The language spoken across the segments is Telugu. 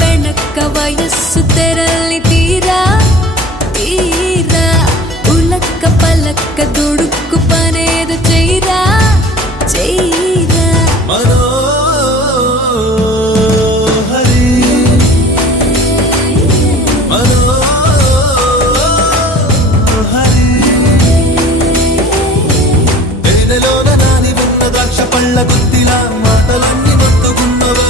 ಬೆಣಕ ವಯಸ್ಸು ತೆರಳಿ ತೀರಾ ತೀರಾ ಉಲಕ್ಕ ಪಲಕ್ಕ ದುಡುಕು ಪನೇದು ಚೈರಾ ಚೈರಾ మనోహరి మనోహరి తేనెలోన నాని ఉన్న ద్రాక్ష పళ్ళ గుత్తిలా మాటలన్నీ మొత్తుకున్నవా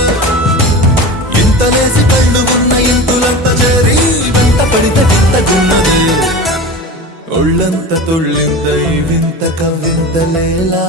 ఇంతలేసి కళ్ళు ఉన్న ఇంతులంత చేరి వెంట పడితే గింతకున్నదే ఒళ్ళంత తొళ్ళింత ఈ వింత కవ్వింత లేలా